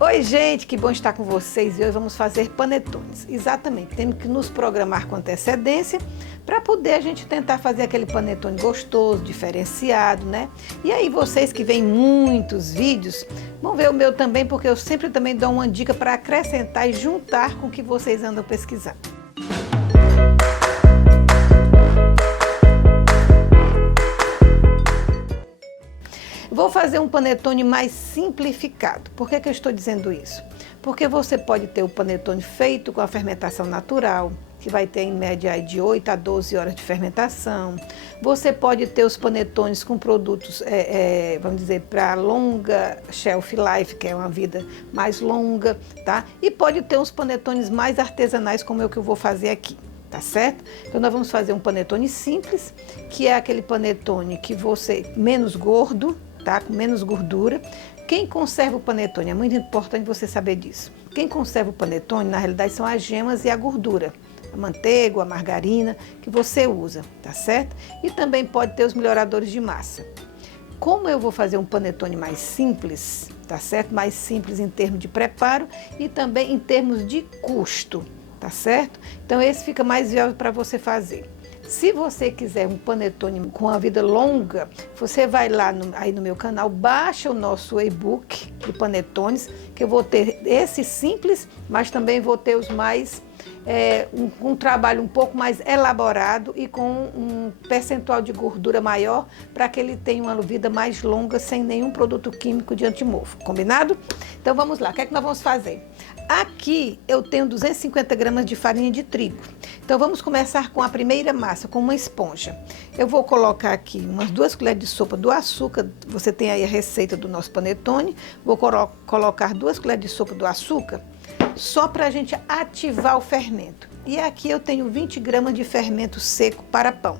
Oi, gente, que bom estar com vocês. E hoje vamos fazer panetones. Exatamente, temos que nos programar com antecedência para poder a gente tentar fazer aquele panetone gostoso, diferenciado, né? E aí vocês que veem muitos vídeos, vão ver o meu também, porque eu sempre também dou uma dica para acrescentar e juntar com o que vocês andam pesquisando. Vou fazer um panetone mais simplificado. Por que eu estou dizendo isso? Porque você pode ter o panetone feito com a fermentação natural, que vai ter em média de 8 a 12 horas de fermentação. Você pode ter os panetones com produtos, vamos dizer, para longa shelf life, que é uma vida mais longa, tá? E pode ter uns panetones mais artesanais, como é o que eu vou fazer aqui. Tá certo? Então nós vamos fazer um panetone simples, que é aquele panetone que você menos gordo, tá? Com menos gordura. Quem conserva o panetone, é muito importante você saber disso. Quem conserva o panetone, na realidade, são as gemas e a gordura, a manteiga, a margarina que você usa, tá certo? E também pode ter os melhoradores de massa. Como eu vou fazer um panetone mais simples, tá certo? Mais simples em termos de preparo e também em termos de custo. Tá certo? Então esse fica mais viável para você fazer. Se você quiser um panetone com a vida longa, você vai lá aí no meu canal, baixa o nosso e-book de panetones, que eu vou ter esse simples, mas também vou ter os mais, um trabalho um pouco mais elaborado e com um percentual de gordura maior, para que ele tenha uma vida mais longa, sem nenhum produto químico de antimofo. Combinado? Então vamos lá, o que é que nós vamos fazer? Aqui eu tenho 250 gramas de farinha de trigo. Então vamos começar com a primeira massa, com uma esponja. Eu vou colocar aqui umas 2 colheres de sopa do açúcar. Você tem aí a receita do nosso panetone. Vou colocar 2 colheres de sopa do açúcar, só para a gente ativar o fermento. E aqui eu tenho 20 gramas de fermento seco para pão.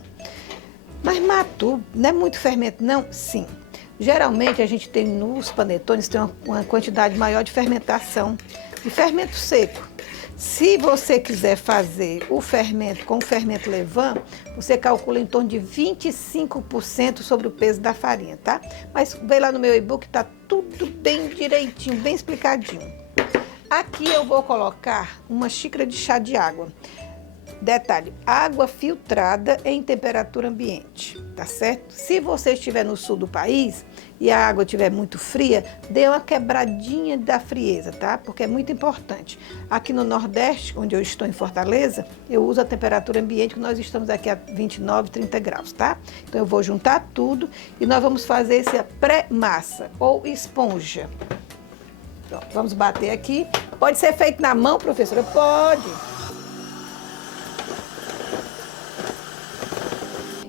Mas Matu, não é muito fermento não? Sim. Geralmente a gente tem nos panetones tem uma quantidade maior de fermentação, de fermento seco. Se você quiser fazer o fermento com o fermento levain, você calcula em torno de 25% sobre o peso da farinha, tá? Mas vem lá no meu e-book, tá tudo bem direitinho, bem explicadinho. Aqui eu vou colocar uma xícara de chá de água. Detalhe, água filtrada em temperatura ambiente, tá certo? Se você estiver no sul do país e a água estiver muito fria, dê uma quebradinha da frieza, tá? Porque é muito importante. Aqui no Nordeste, onde eu estou em Fortaleza, eu uso a temperatura ambiente, que nós estamos aqui a 29, 30 graus, tá? Então eu vou juntar tudo e nós vamos fazer essa pré-massa ou esponja. Pronto, vamos bater aqui. Pode ser feito na mão, professora? Pode.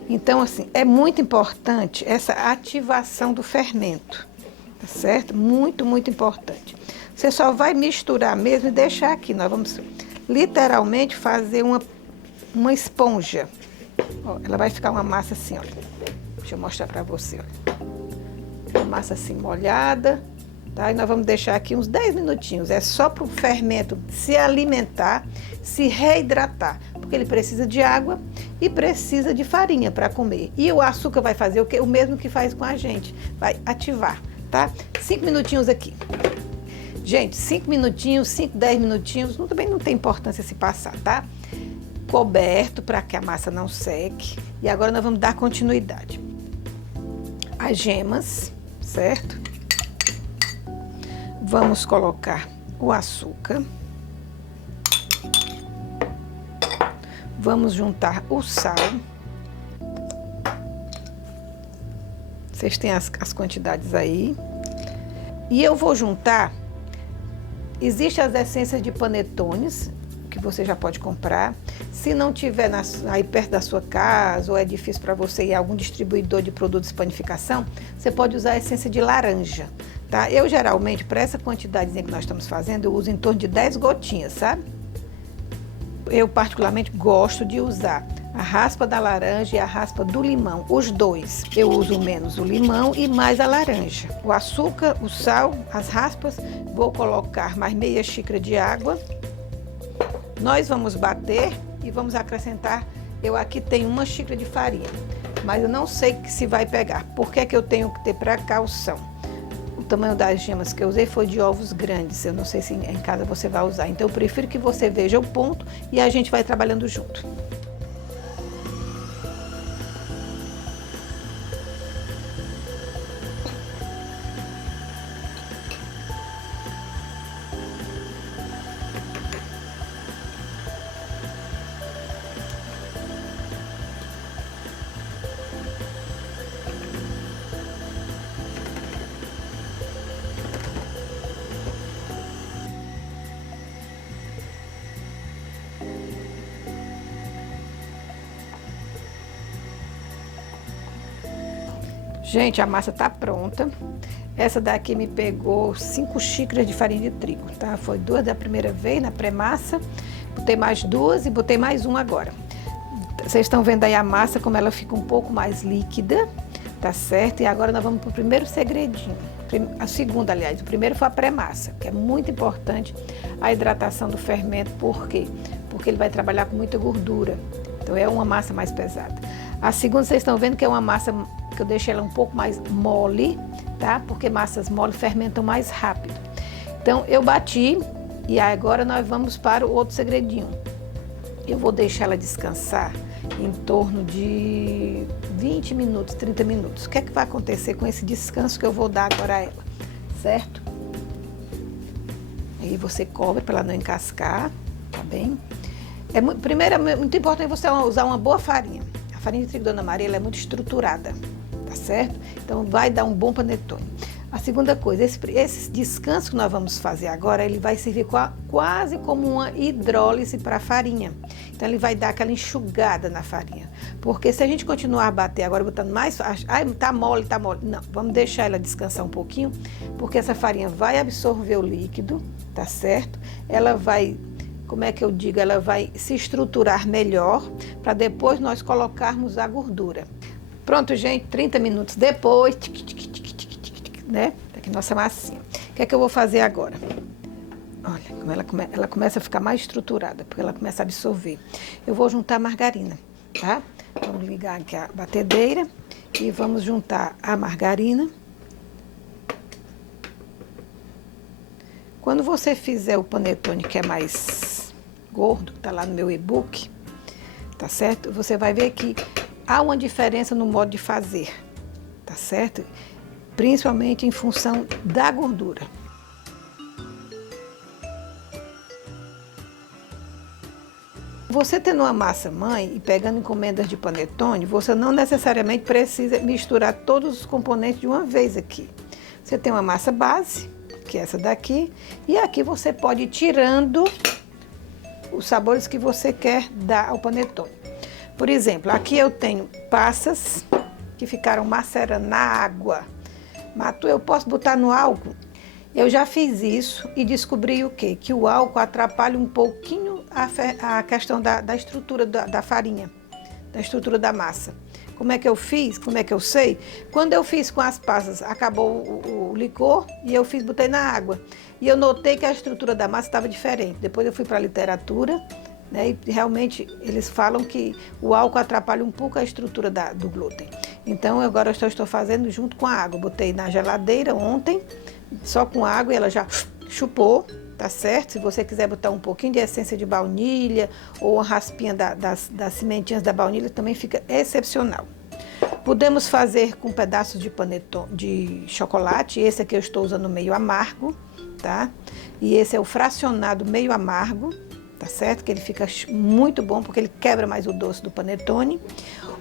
Então, assim, é muito importante essa ativação do fermento, tá certo? Muito, muito importante. Você só vai misturar mesmo e deixar aqui. Nós vamos literalmente fazer uma esponja. Ó, ela vai ficar uma massa assim, olha. Deixa eu mostrar pra você, olha. Uma massa assim molhada, tá? E nós vamos deixar aqui uns 10 minutinhos. É só pro fermento se alimentar, se reidratar, porque ele precisa de água e precisa de farinha para comer. E o açúcar vai fazer o quê? O mesmo que faz com a gente, vai ativar, tá? 5 minutinhos aqui. Gente, 5 minutinhos, 5, 10 minutinhos, também não tem importância se passar, tá? Coberto para que a massa não seque. E agora nós vamos dar continuidade. As gemas, certo? Vamos colocar o açúcar. Vamos juntar o sal. Vocês têm as quantidades aí. E eu vou juntar, existem as essências de panetones, que você já pode comprar. Se não tiver aí perto da sua casa, ou é difícil para você ir a algum distribuidor de produtos de panificação, você pode usar a essência de laranja, tá? Eu geralmente, para essa quantidadezinha que nós estamos fazendo, eu uso em torno de 10 gotinhas, sabe? Eu particularmente gosto de usar a raspa da laranja e a raspa do limão, os dois. Eu uso menos o limão e mais a laranja. O açúcar, o sal, as raspas, vou colocar mais meia xícara de água. Nós vamos bater e vamos acrescentar, eu aqui tenho 1 xícara de farinha, mas eu não sei se vai pegar. Por que que eu tenho que ter precaução? tamanho das gemas que eu usei foi de ovos grandes. Eu não sei se em casa você vai usar. Então eu prefiro que você veja o ponto e a gente vai trabalhando junto. Gente, a massa tá pronta. Essa daqui me pegou 5 xícaras de farinha de trigo, tá? Foi 2 da primeira vez na pré-massa, botei mais 2 e botei mais 1 agora. Vocês estão vendo aí a massa como ela fica um pouco mais líquida, tá certo? E agora nós vamos pro primeiro segredinho. A segunda, aliás, o primeiro foi a pré-massa, que é muito importante a hidratação do fermento. Por quê? Porque ele vai trabalhar com muita gordura. Então é uma massa mais pesada. A segunda, vocês estão vendo que é uma massa que eu deixei ela um pouco mais mole, tá? Porque massas mole fermentam mais rápido. Então eu bati e agora nós vamos para o outro segredinho. Eu vou deixar ela descansar em torno de 20 minutos, 30 minutos. O que é que vai acontecer com esse descanso que eu vou dar agora a ela, certo? Aí você cobre para ela não encascar, tá bem? Primeiro, é muito importante você usar uma boa farinha. A farinha de trigo Dona Maria ela é muito estruturada, tá certo? Então vai dar um bom panetone. A segunda coisa, esse descanso que nós vamos fazer agora, ele vai servir quase como uma hidrólise para a farinha. Então ele vai dar aquela enxugada na farinha. Porque se a gente continuar a bater agora, botando mais, tá mole, tá mole. Não, vamos deixar ela descansar um pouquinho, porque essa farinha vai absorver o líquido, tá certo? Ela vai, como é que eu digo, ela vai se estruturar melhor para depois nós colocarmos a gordura. Pronto, gente, 30 minutos depois, né? Tá aqui nossa massinha. O que é que eu vou fazer agora? Olha, como ela começa a ficar mais estruturada, porque ela começa a absorver. Eu vou juntar a margarina, tá? Vamos ligar aqui a batedeira e vamos juntar a margarina. Quando você fizer o panetone que é mais gordo, tá lá no meu e-book, tá certo? Você vai ver que há uma diferença no modo de fazer, tá certo? Principalmente em função da gordura. Você tendo uma massa mãe e pegando encomendas de panetone, você não necessariamente precisa misturar todos os componentes de uma vez aqui. Você tem uma massa base, que é essa daqui, e aqui você pode ir tirando os sabores que você quer dar ao panetone. Por exemplo, aqui eu tenho passas que ficaram macerando na água. Matu, eu posso botar no álcool? Eu já fiz isso e descobri o quê? Que o álcool atrapalha um pouquinho a questão da estrutura da farinha, da estrutura da massa. Como é que eu fiz? Como é que eu sei? Quando eu fiz com as passas, acabou o licor e eu botei na água. E eu notei que a estrutura da massa estava diferente. Depois eu fui para a literatura, né, e realmente eles falam que o álcool atrapalha um pouco a estrutura do glúten. Então agora eu estou fazendo junto com a água. Botei na geladeira ontem, só com água, e ela já chupou, tá certo? Se você quiser botar um pouquinho de essência de baunilha ou uma raspinha das sementinhas da baunilha, também fica excepcional. Podemos fazer com pedaços de panetone, de chocolate. Esse aqui eu estou usando meio amargo, tá? E esse é o fracionado meio amargo, tá certo? Que ele fica muito bom porque ele quebra mais o doce do panetone.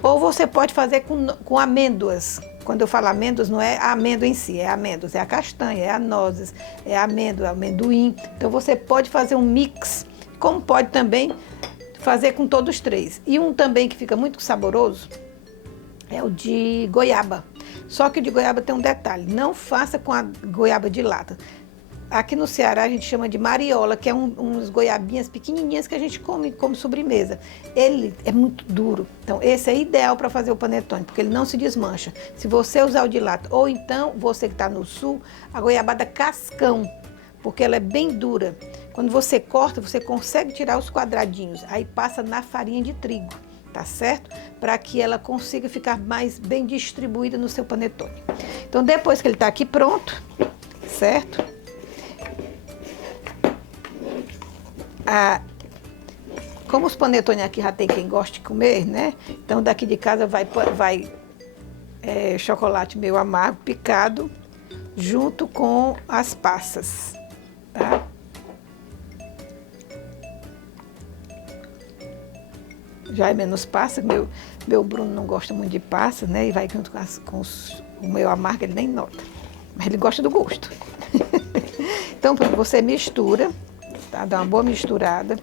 Ou você pode fazer com amêndoas. Quando eu falo amêndoas, não é a amêndoa em si, é amêndoas, é a castanha, é a nozes, é a amêndoa, é amendoim. Então você pode fazer um mix, como pode também fazer com todos os três. E um também que fica muito saboroso é o de goiaba. Só que o de goiaba tem um detalhe, não faça com a goiaba de lata. Aqui no Ceará a gente chama de mariola, que é uns goiabinhas pequenininhas que a gente come como sobremesa. Ele é muito duro, então esse é ideal para fazer o panetone, porque ele não se desmancha. Se você usar o de lata, ou então você que está no sul, a goiabada cascão, porque ela é bem dura. Quando você corta, você consegue tirar os quadradinhos, aí passa na farinha de trigo, tá certo? Para que ela consiga ficar mais bem distribuída no seu panetone. Então depois que ele está aqui pronto, certo? Como os panetones aqui já tem quem gosta de comer, né? Então daqui de casa vai chocolate meio amargo picado junto com as passas, tá? Já é menos passa, meu Bruno não gosta muito de passa, né? E vai junto com o meu amargo, ele nem nota. Mas ele gosta do gosto. Então, você mistura, tá? Dá uma boa misturada.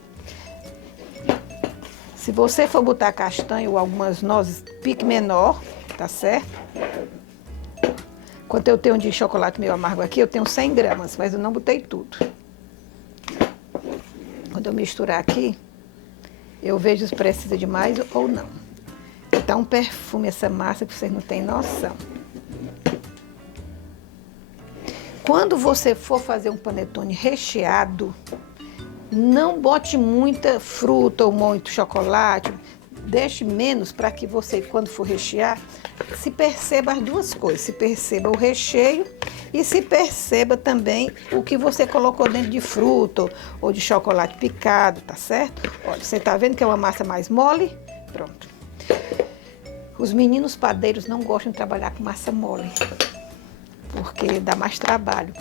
Se você for botar castanha ou algumas nozes, pique menor, tá certo? Quanto eu tenho de chocolate meio amargo aqui, eu tenho 100 gramas, mas eu não botei tudo. Quando eu misturar aqui, eu vejo se precisa de mais ou não. Dá um perfume essa massa que vocês não têm noção. Quando você for fazer um panetone recheado, não bote muita fruta ou muito chocolate. Deixe menos para que você, quando for rechear, se perceba as duas coisas. Se perceba o recheio e se perceba também o que você colocou dentro de fruta ou de chocolate picado, tá certo? Olha, você tá vendo que é uma massa mais mole? Pronto. Os meninos padeiros não gostam de trabalhar com massa mole, porque dá mais trabalho.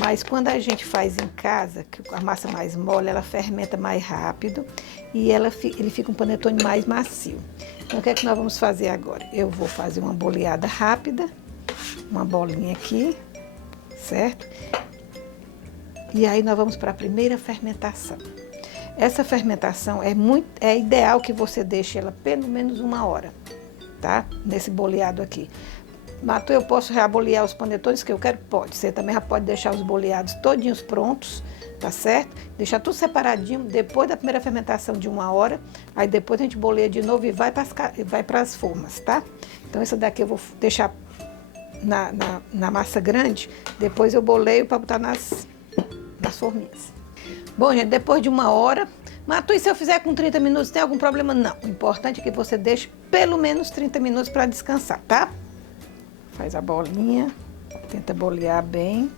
Mas quando a gente faz em casa, a massa mais mole, ela fermenta mais rápido e ele fica um panetone mais macio. Então, o que é que nós vamos fazer agora? Eu vou fazer uma boleada rápida, uma bolinha aqui, certo? E aí nós vamos para a primeira fermentação. Essa fermentação é ideal que você deixe ela pelo menos 1 hora, tá? Nesse boleado aqui. Matu, eu posso já bolear os panetones que eu quero? Pode. Você também já pode deixar os boleados todinhos prontos, tá certo? Deixar tudo separadinho, depois da primeira fermentação de 1 hora, aí depois a gente boleia de novo e vai para as formas, tá? Então, essa daqui eu vou deixar na massa grande, depois eu boleio para botar nas forminhas. Bom, gente, depois de 1 hora, Matu, e se eu fizer com 30 minutos, tem algum problema? Não. O importante é que você deixe pelo menos 30 minutos para descansar, tá? Faz a bolinha, tenta bolear bem,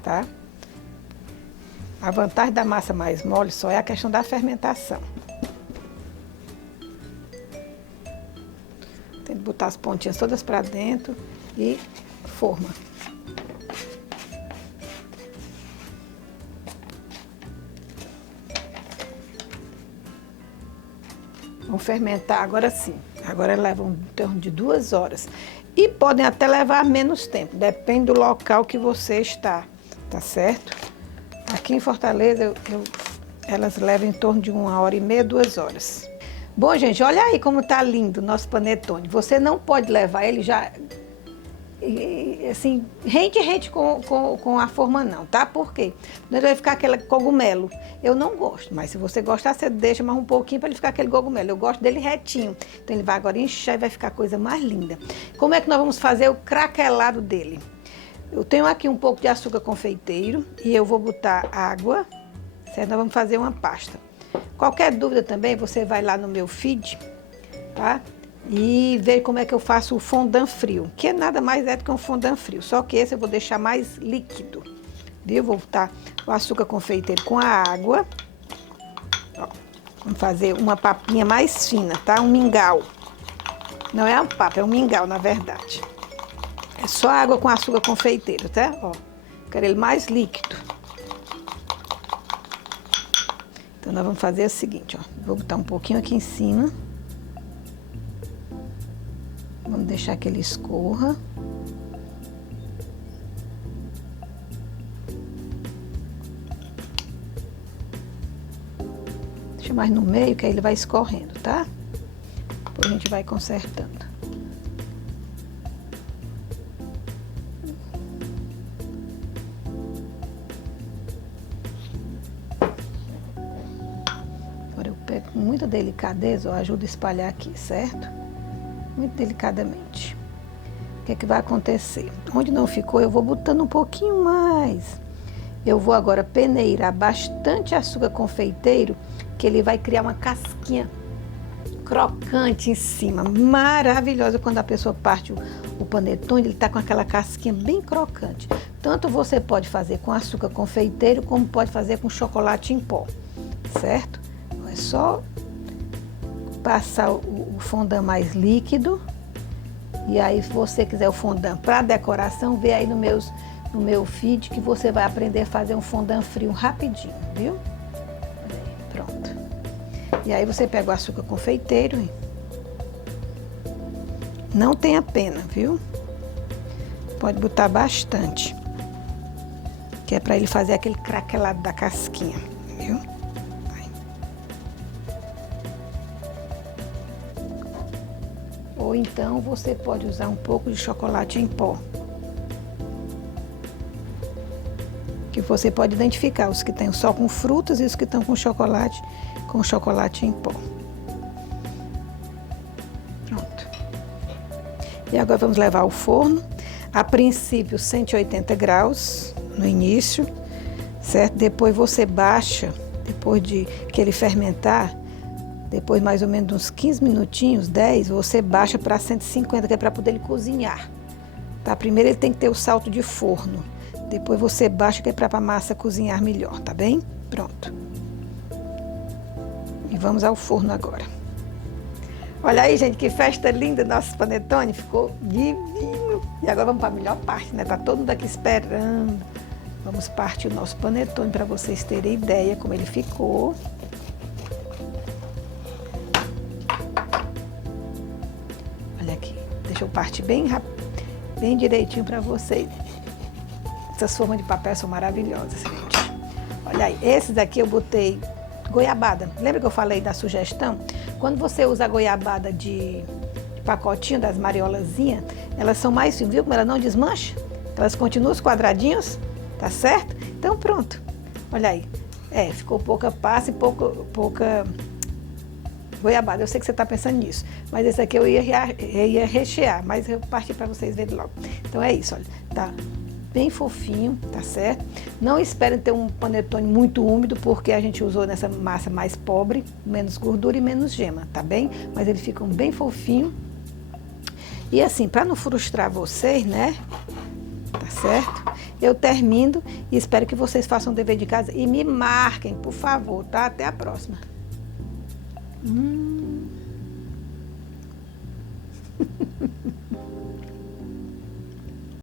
tá? A vantagem da massa mais mole só é a questão da fermentação. Tem que botar as pontinhas todas para dentro e forma. Vamos fermentar agora sim. Agora leva em torno de 2 horas. E podem até levar menos tempo, depende do local que você está, tá certo? Aqui em Fortaleza, elas levam em torno de 1h30, 2 horas. Bom, gente, olha aí como tá lindo o nosso panetone. Você não pode levar ele já, assim, rente com a forma não, tá? Por quê? Ele vai ficar aquele cogumelo. Eu não gosto, mas se você gostar, você deixa mais um pouquinho para ele ficar aquele cogumelo. Eu gosto dele retinho. Então ele vai agora inchar e vai ficar a coisa mais linda. Como é que nós vamos fazer o craquelado dele? Eu tenho aqui um pouco de açúcar confeiteiro e eu vou botar água, certo? Nós vamos fazer uma pasta. Qualquer dúvida também, você vai lá no meu feed, tá? E ver como é que eu faço o fondant frio, que é nada mais do que um fondant frio, só que esse eu vou deixar mais líquido, viu? Vou botar o açúcar confeiteiro com a água, ó, vamos fazer uma papinha mais fina, tá? Um mingau, não é uma papa, é um mingau na verdade, é só água com açúcar confeiteiro, tá? Ó, quero ele mais líquido. Então nós vamos fazer o seguinte, ó, vou botar um pouquinho aqui em cima. Vamos deixar que ele escorra. Deixa mais no meio, que aí ele vai escorrendo, tá? Depois a gente vai consertando. Agora eu pego com muita delicadeza, ó, ajuda a espalhar aqui, certo? Muito delicadamente. O que é que vai acontecer? Onde não ficou, eu vou botando um pouquinho mais. Eu vou agora peneirar bastante açúcar confeiteiro, que ele vai criar uma casquinha crocante em cima, maravilhosa quando a pessoa parte o o panetone, ele tá com aquela casquinha bem crocante. Tanto você pode fazer com açúcar confeiteiro, como pode fazer com chocolate em pó, certo? Então, é só passar o fondant mais líquido. E aí, se você quiser o fondant para decoração, vê aí no meu feed que você vai aprender a fazer um fondant frio rapidinho, viu? Aí, pronto. E aí você pega o açúcar confeiteiro. Não tenha pena, viu? Pode botar bastante. Que é para ele fazer aquele craquelado da casquinha, viu? Ou então você pode usar um pouco de chocolate em pó. Que você pode identificar os que estão só com frutas e os que estão com chocolate em pó. Pronto. E agora vamos levar ao forno. A princípio 180 graus no início, certo? Depois você baixa, depois de que ele fermentar, depois mais ou menos uns 15 minutinhos, 10, você baixa para 150, que é para poder ele cozinhar. Tá? Primeiro ele tem que ter o salto de forno. Depois você baixa, que é para a massa cozinhar melhor, tá bem? Pronto. E vamos ao forno agora. Olha aí, gente, que festa linda, nosso panetone, ficou divino. E agora vamos para a melhor parte, né? Tá todo mundo aqui esperando. Vamos partir o nosso panetone para vocês terem ideia como ele ficou. Olha aqui, deixa eu partir bem rápido, bem direitinho para vocês. Essas formas de papel são maravilhosas, gente. Olha aí, esses aqui eu botei goiabada. Lembra que eu falei da sugestão? Quando você usa a goiabada de pacotinho das mariolazinhas, elas são mais finas, viu como ela não desmancha? Elas continuam os quadradinhos, tá certo? Então pronto, olha aí. Ficou pouca passa e pouca goiabada. Eu sei que você tá pensando nisso, mas esse aqui eu ia rechear, mas eu parti para vocês verem logo. Então é isso, olha, tá bem fofinho, tá certo? Não esperem ter um panetone muito úmido, porque a gente usou nessa massa mais pobre, menos gordura e menos gema, tá bem? Mas eles ficam bem fofinho. E assim, para não frustrar vocês, né? Tá certo? Eu termino e espero que vocês façam o dever de casa e me marquem, por favor, tá? Até a próxima.